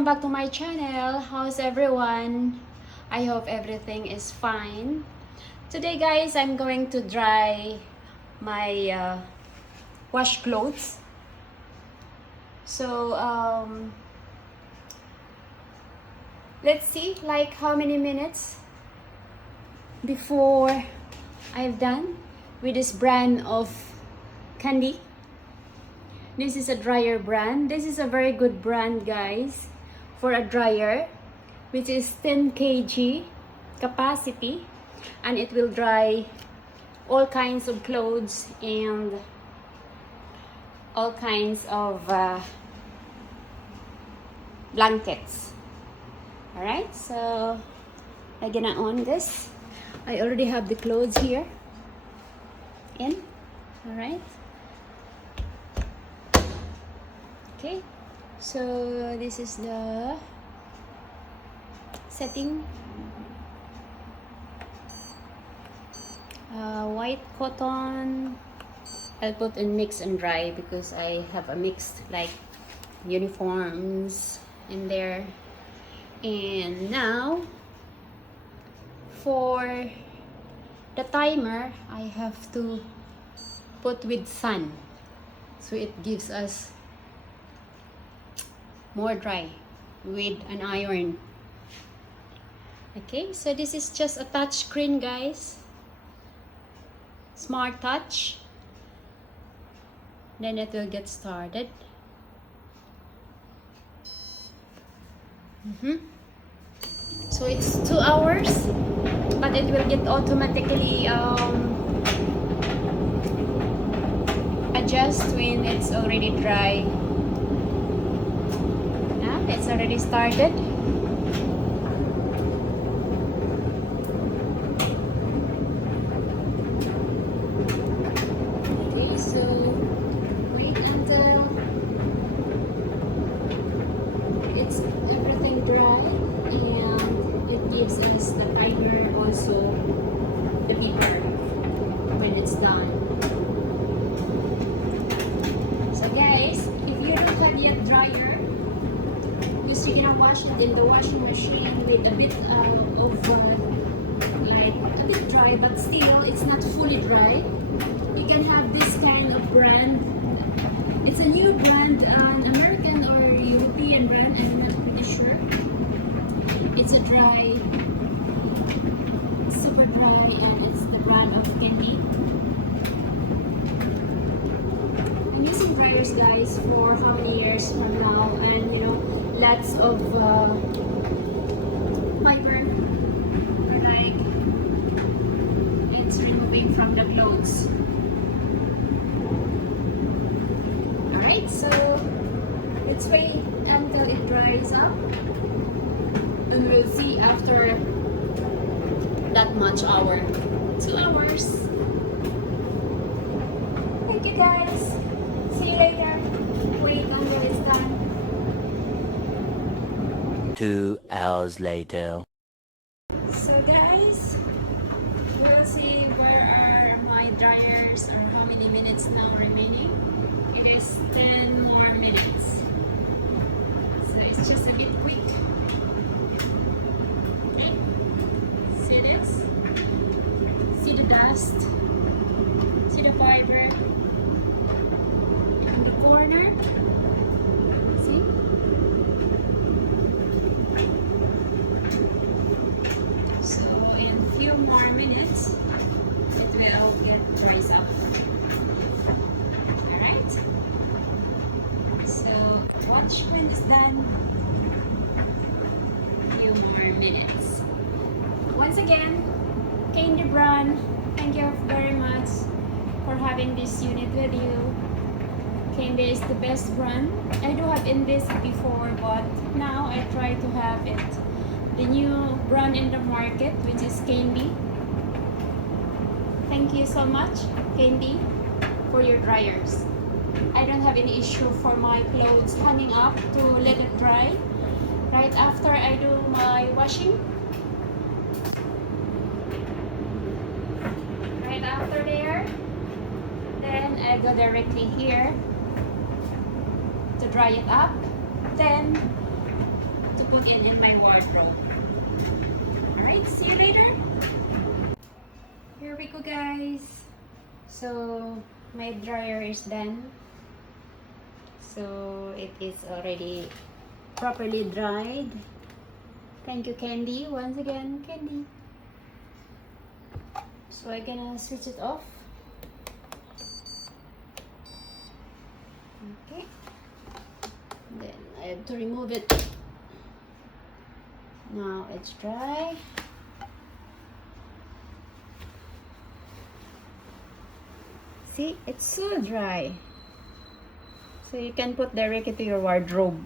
welcome back to my channel. How's everyone? I hope everything is fine. Today guys, I'm going to dry my wash clothes. So let's see like how many minutes before I've done with this brand of candy. This is a dryer brand. This is a very good brand guys for a dryer, which is 10 kg capacity, and it will dry all kinds of clothes and all kinds of blankets. Alright, so I'm gonna on this. I already have the clothes here in. Alright. Okay, so this is the setting. White cotton. I'll put in mix and dry because I have a mixed like uniforms in there. And now for the timer, I have to put with sun, so it gives us more dry with an iron. Okay, so this is just a touch screen guys, smart touch. Then it will get started. So it's 2 hours, but it will get automatically adjust when it's already dry. It's already started. Okay, so wait until it's everything dry, and it gives us the timer, also the beeper when it's done. So guys, if you don't have yet dryer, you're gonna wash it in the washing machine with a bit like a bit dry, but still it's not fully dry. You can have this kind of brand. It's a new brand, an American or European brand, I'm not pretty sure. It's a dry, super dry, and it's the brand of candy. I'm using dryers guys for how many years from now, and you know, lots of fiber, like it's removing from the clothes. Alright, so let's wait until it dries up, and we'll see after that much hour. 2 hours. Thank you guys. See you later. Wait until it's done. 2 hours later. So guys, we'll see where are my dryers, or how many minutes now remaining. It is 10 more minutes. So it's just a bit quick. Okay. See this? See the dust? See the fiber? In the corner? See? More minutes, it will get dries up. Alright, so watch when it's done. Few more minutes. Once again, Candy brand, thank you very much for having this unit with you. Candy is the best brand. I do have in this before, but now I try to have it, the new brand in the market, which is Candy. Thank you so much, Candy, for your dryers. I don't have any issue for my clothes hanging up to let it dry right after I do my washing. Right after there, then I go directly here to dry it up. Then put in my wardrobe. Alright, see you later. Here we go, guys. So my dryer is done. So it is already properly dried. Thank you, Candy. Once again, Candy. So I'm gonna switch it off. Okay. Then I have to remove it. Now it's dry. See, it's so dry. So you can put directly to your wardrobe.